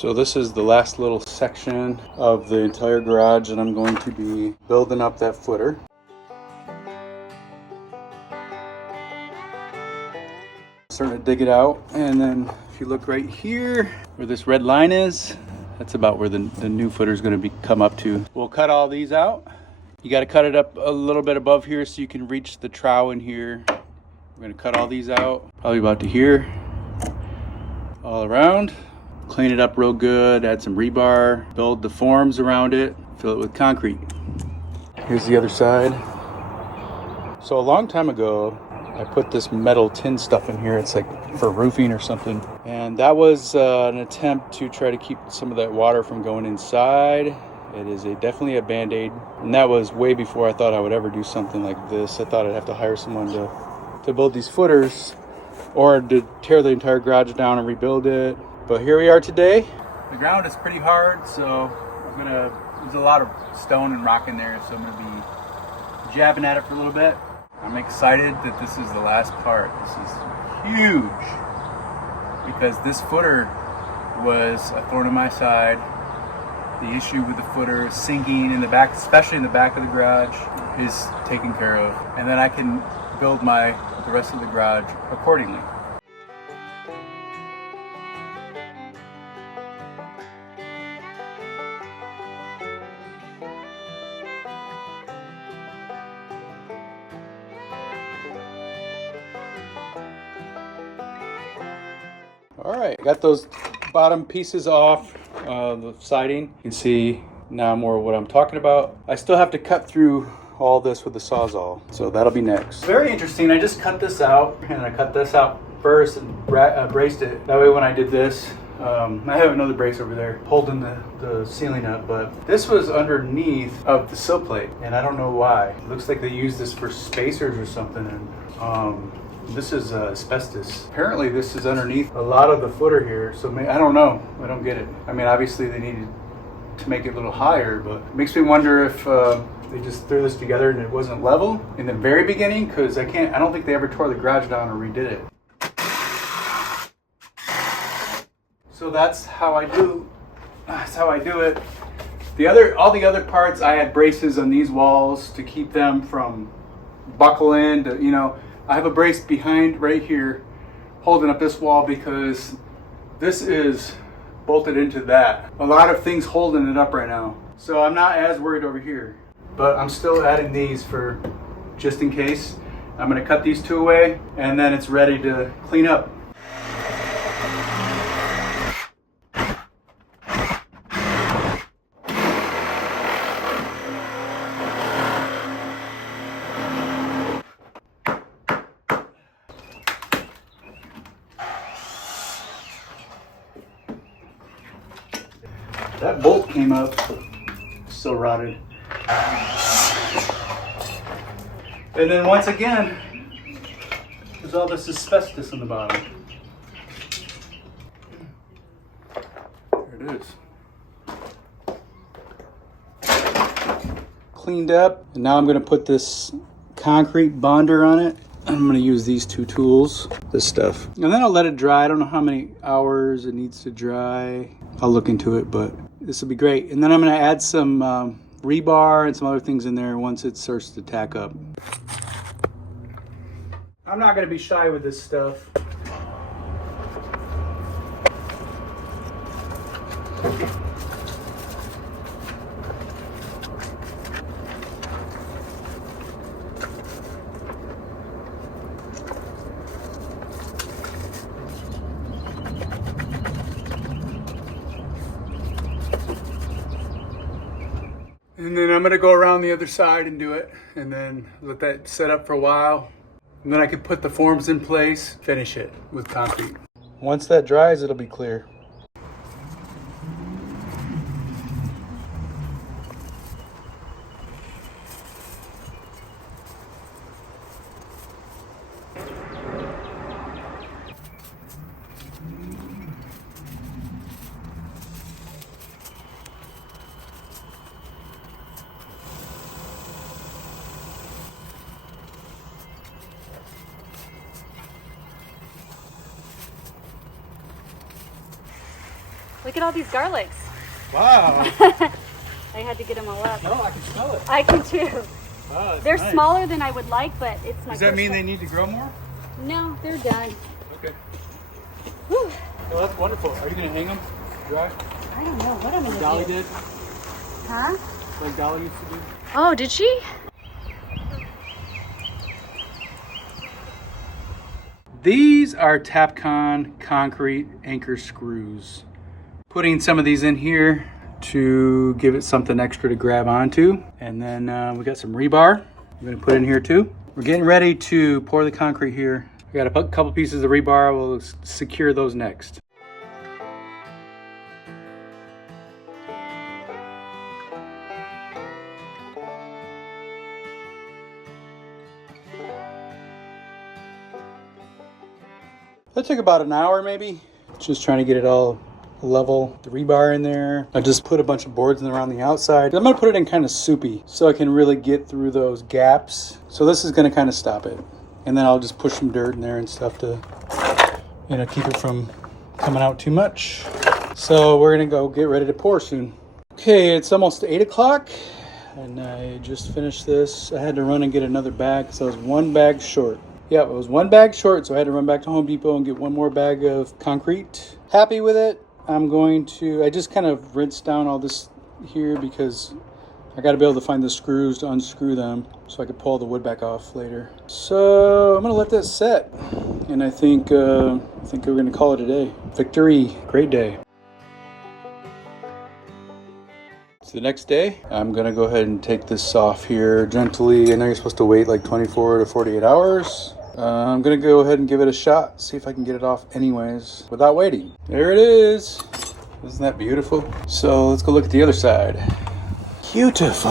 So this is the last little section of the entire garage, and I'm going to be building up that footer. Starting to dig it out, and then if you look right here where this red line is, that's about where the new footer is going to come up to. We'll cut all these out. You got to cut it up a little bit above here so you can reach the trowel in here. We're going to cut all these out, probably about to here, all around. Clean it up real good, add some rebar, build the forms around it, fill it with concrete. Here's the other side. So a long time ago, I put this metal tin stuff in here. It's like for roofing or something. And that was an attempt to try to keep some of that water from going inside. It is definitely a Band-Aid. And that was way before I thought I would ever do something like this. I thought I'd have to hire someone to build these footers or to tear the entire garage down and rebuild it. But here we are today. The ground is pretty hard, so there's a lot of stone and rock in there, so I'm gonna be jabbing at it for a little bit. I'm excited that this is the last part. This is huge because this footer was a thorn in my side. The issue with the footer sinking in the back, especially in the back of the garage, is taken care of. And then I can build the rest of the garage accordingly. All right, got those bottom pieces off the siding. You can see now more of what I'm talking about. I still have to cut through all this with the Sawzall, so that'll be next. Very interesting. I just cut this out, and I cut this out first and braced it. That way when I did this, I have another brace over there holding the ceiling up, but this was underneath of the sill plate, and I don't know why. It looks like they use this for spacers or something, and this is asbestos. Apparently this is underneath a lot of the footer here, so I don't know. I don't get it. I mean, obviously they needed to make it a little higher, but it makes me wonder if they just threw this together and it wasn't level in the very beginning, because I don't think they ever tore the garage down or redid it. So that's how I do it. All the other parts, I had braces on these walls to keep them from buckling, I have a brace behind right here holding up this wall because this is bolted into that. A lot of things holding it up right now. So I'm not as worried over here, but I'm still adding these for just in case. I'm gonna cut these two away and then it's ready to clean up. That bolt came up, still rotted. And then once again, there's all this asbestos on the bottom. There it is. Cleaned up, and now I'm gonna put this concrete bonder on it. I'm gonna use these two tools, this stuff. And then I'll let it dry. I don't know how many hours it needs to dry. I'll look into it, but this will be great. And then I'm gonna add some rebar and some other things in there once it starts to tack up. I'm not gonna be shy with this stuff. And then I'm gonna go around the other side and do it, and then let that set up for a while. And then I can put the forms in place, finish it with concrete. Once that dries, it'll be clear. Look at all these garlics. Wow. I had to get them all up. No, I can smell it. I can too. Oh, They're nice. smaller than I would like, but it's my Does that first mean one. they need to grow more? No, they're done. Okay. Whew. Well, that's wonderful. Are you going to hang them dry? I don't know what I'm going to do. Dolly did? Huh? Like Dolly used to do? Oh, did she? These are Tapcon concrete anchor screws. Putting some of these in here to give it something extra to grab onto. And then we got some rebar I'm gonna put in here too. We're getting ready to pour the concrete here. We got a couple pieces of rebar. We'll secure those next. That took about an hour maybe. Just trying to get it all level, the rebar in there. I just put a bunch of boards in around the outside. I'm gonna put it in kind of soupy so I can really get through those gaps. So this is gonna kind of stop it. And then I'll just push some dirt in there and stuff to, you know, keep it from coming out too much. So we're gonna go get ready to pour soon. Okay, it's almost 8 o'clock and I just finished this. I had to run and get another bag, so I was one bag short. Yeah, it was one bag short, so I had to run back to Home Depot and get one more bag of concrete. Happy with it. I just kind of rinsed down all this here because I got to be able to find the screws to unscrew them so I could pull the wood back off later. So I'm gonna let that set, and I think we're gonna call it a day. Victory, great day. So the next day, I'm gonna go ahead and take this off here gently. I know you're supposed to wait like 24 to 48 hours. I'm gonna go ahead and give it a shot, see if I can get it off anyways without waiting. There it is. Isn't that beautiful? So let's go look at the other side. Beautiful.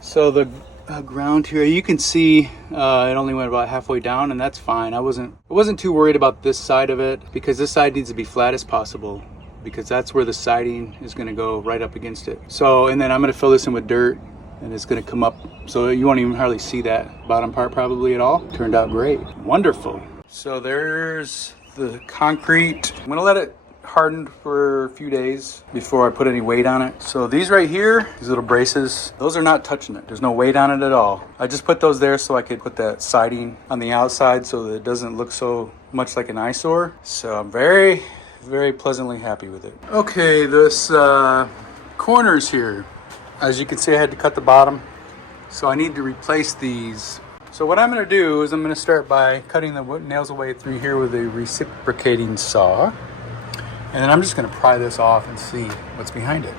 So the ground here, you can see it only went about halfway down, and that's fine. I wasn't too worried about this side of it because this side needs to be flat as possible because that's where the siding is gonna go right up against it. So, and then I'm gonna fill this in with dirt and it's gonna come up so you won't even hardly see that bottom part probably at all. Turned out great. Wonderful. So there's the concrete. I'm gonna let it harden for a few days before I put any weight on it. So these right here, these little braces, those are not touching it. There's no weight on it at all. I just put those there so I could put that siding on the outside so that it doesn't look so much like an eyesore. So I'm very, very pleasantly happy with it. Okay, this corners here. As you can see, I had to cut the bottom, so I need to replace these. So what I'm going to do is I'm going to start by cutting the nails away through here with a reciprocating saw, and then I'm just going to pry this off and see what's behind it.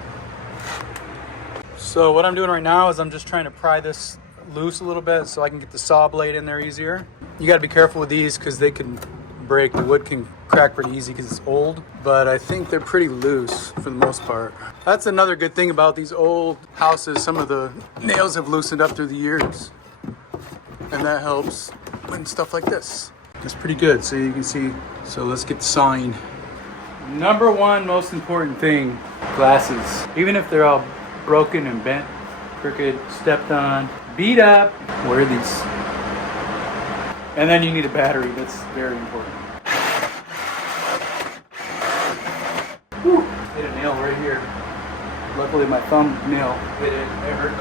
So what I'm doing right now is I'm just trying to pry this loose a little bit so I can get the saw blade in there easier. You got to be careful with these because they can break. The wood can crack pretty easy because it's old, but I think they're pretty loose for the most part. That's another good thing about these old houses. Some of the nails have loosened up through the years, and that helps when stuff like this. It's pretty good, so you can see. So let's get the sawing. Number one most important thing, glasses. Even if they're all broken and bent, crooked, stepped on, beat up, wear these. And then you need a battery. That's very important. Whew. Hit a nail right here. Luckily my thumbnail hit it. It hurt.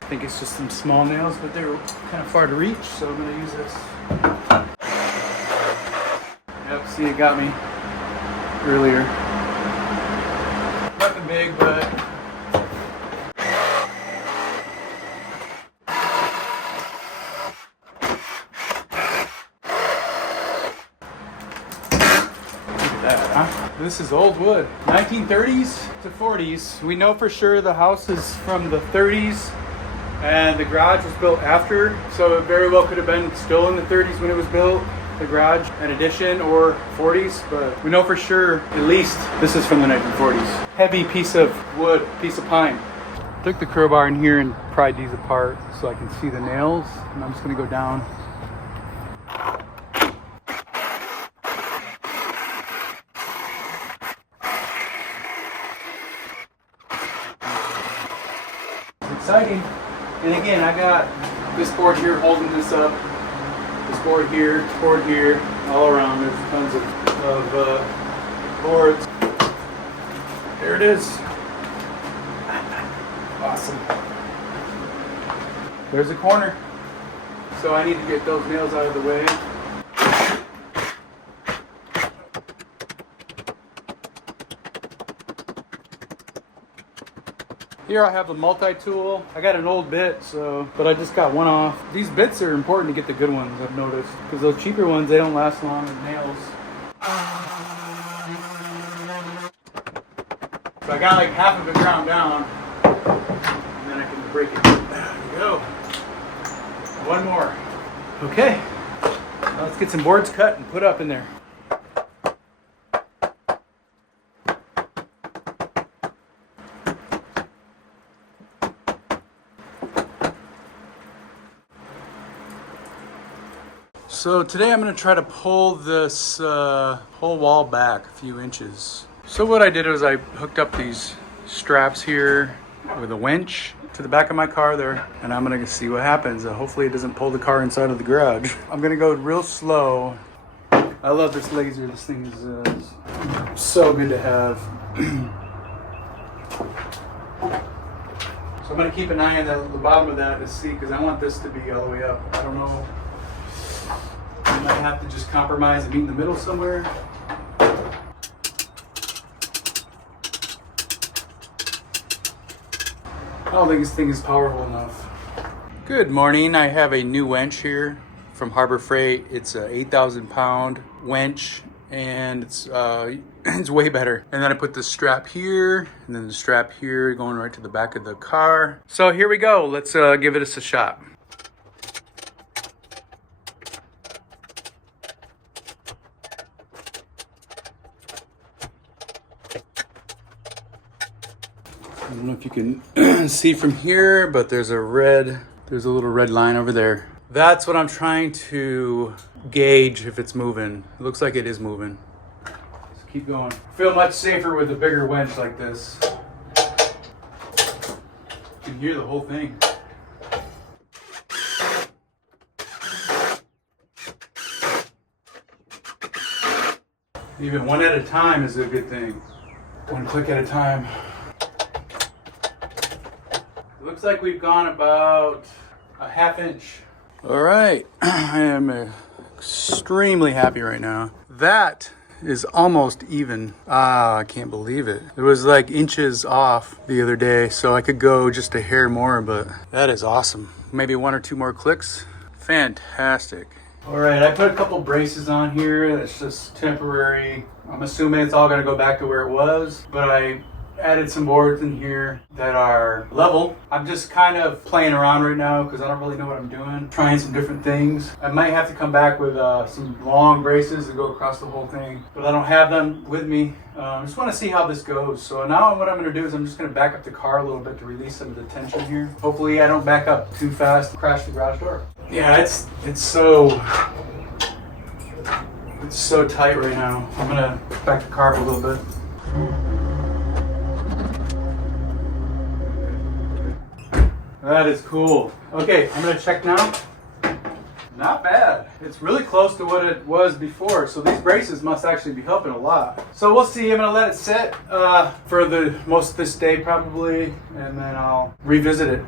I think it's just some small nails, but they were kind of far to reach, so I'm going to use this. Yep, see, it got me earlier. Nothing big, but look at that, huh? This is old wood. 1930s to 40s. We know for sure the house is from the 30s and the garage was built after, so it very well could have been still in the 30s when it was built. The garage, an addition, or 40s, but we know for sure at least this is from the 1940s. Heavy piece of wood, piece of pine. Took the crowbar in here and pried these apart so I can see the nails, and I'm just gonna go down. It's exciting. And again, I got this board here holding this up. This board here, all around. There's tons of boards. There it is. Awesome. There's a corner. So I need to get those nails out of the way. Here I have a multi-tool. I got an old bit, but I just got one off. These bits are important to get the good ones, I've noticed. Because those cheaper ones, they don't last long with nails. So I got like half of it ground down. And then I can break it. There we go. One more. Okay. Now let's get some boards cut and put up in there. So today I'm going to try to pull this whole wall back a few inches. So what I did was I hooked up these straps here with a winch to the back of my car there, and I'm going to see what happens. Hopefully it doesn't pull the car inside of the garage. I'm going to go real slow. I love this laser. This thing is so good to have. So I'm going to keep an eye on the bottom of that to see, because I want this to be all the way up. I don't know. I might have to just compromise and meet in the middle somewhere. I don't think this thing is powerful enough. Good morning. I have a new winch here from Harbor Freight. It's a 8,000 pound winch, and it's way better. And then I put the strap here, and then the strap here going right to the back of the car. So here we go. Let's give it a shot. I don't know if you can see from here, but there's a little red line over there. That's what I'm trying to gauge if it's moving. It looks like it is moving. Let's keep going. I feel much safer with a bigger winch like this. You can hear the whole thing. Even one at a time is a good thing. One click at a time. Looks like we've gone about a ½ inch. All right, I am extremely happy right now. That is almost even. I can't believe it. It was like inches off the other day, so I could go just a hair more, but that is awesome. Maybe 1 or 2 more clicks. Fantastic. All right, I put a couple braces on here. That's just temporary. I'm assuming it's all gonna go back to where it was, but I added some boards in here that are level. I'm just kind of playing around right now because I don't really know what I'm doing. Trying some different things. I might have to come back with some long braces to go across the whole thing, but I don't have them with me. I just want to see how this goes. So now what I'm going to do is I'm just going to back up the car a little bit to release some of the tension here. Hopefully I don't back up too fast and crash the garage door. Yeah, it's so tight right now. I'm going to back the car up a little bit. That is cool. Okay, I'm gonna check now. Not bad. It's really close to what it was before, so these braces must actually be helping a lot. So we'll see. I'm gonna let it sit for the most of this day probably, and then I'll revisit it.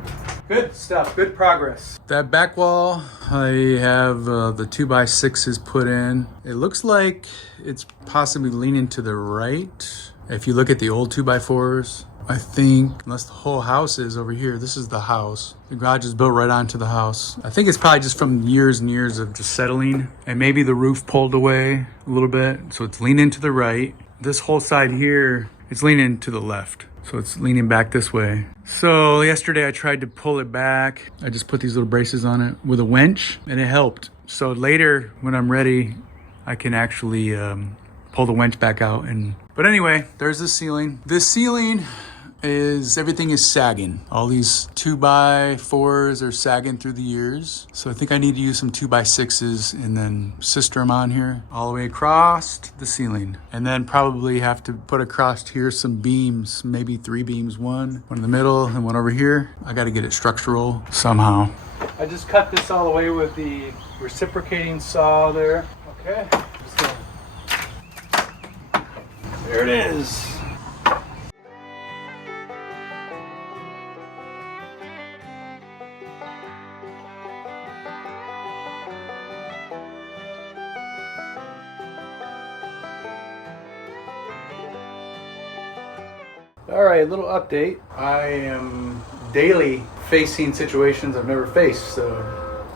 Good stuff, good progress. That back wall, I have the 2x6s put in. It looks like it's possibly leaning to the right. If you look at the old 2x4s, I think, unless the whole house is over here, this is the house. The garage is built right onto the house. I think it's probably just from years and years of just settling, and maybe the roof pulled away a little bit. So it's leaning to the right. This whole side here, it's leaning to the left. So it's leaning back this way. So yesterday I tried to pull it back. I just put these little braces on it with a winch, and it helped. So later when I'm ready, I can actually pull the winch back out. But anyway, there's the ceiling. This ceiling is everything is sagging. All these 2x4s are sagging through the years. So I think I need to use some 2x6s and then sister them on here all the way across the ceiling. And then probably have to put across here some beams, maybe 3 beams, one in the middle and one over here. I got to get it structural somehow. I just cut this all the way with the reciprocating saw there. Okay. There it is. All right, a little update. I am daily facing situations I've never faced, so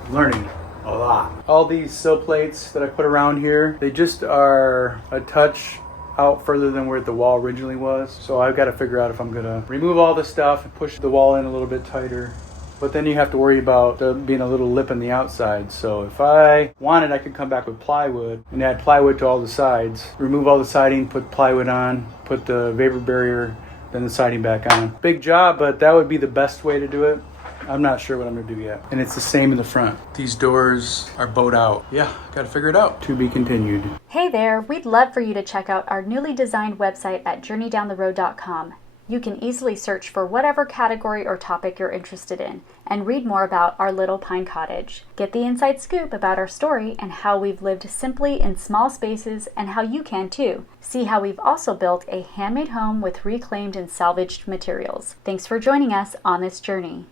I'm learning a lot. All these sill plates that I put around here, they just are a touch out further than where the wall originally was. So I've got to figure out if I'm gonna remove all this stuff and push the wall in a little bit tighter. But then you have to worry about there being a little lip in the outside. So if I wanted, I could come back with plywood and add plywood to all the sides, remove all the siding, put plywood on, put the vapor barrier, then the siding back on. Big job, but that would be the best way to do it. I'm not sure what I'm gonna do yet. And it's the same in the front. These doors are bowed out. Yeah, gotta figure it out. To be continued. Hey there, we'd love for you to check out our newly designed website at journeydowntheroad.com. You can easily search for whatever category or topic you're interested in and read more about our little pine cottage. Get the inside scoop about our story and how we've lived simply in small spaces and how you can too. See how we've also built a handmade home with reclaimed and salvaged materials. Thanks for joining us on this journey.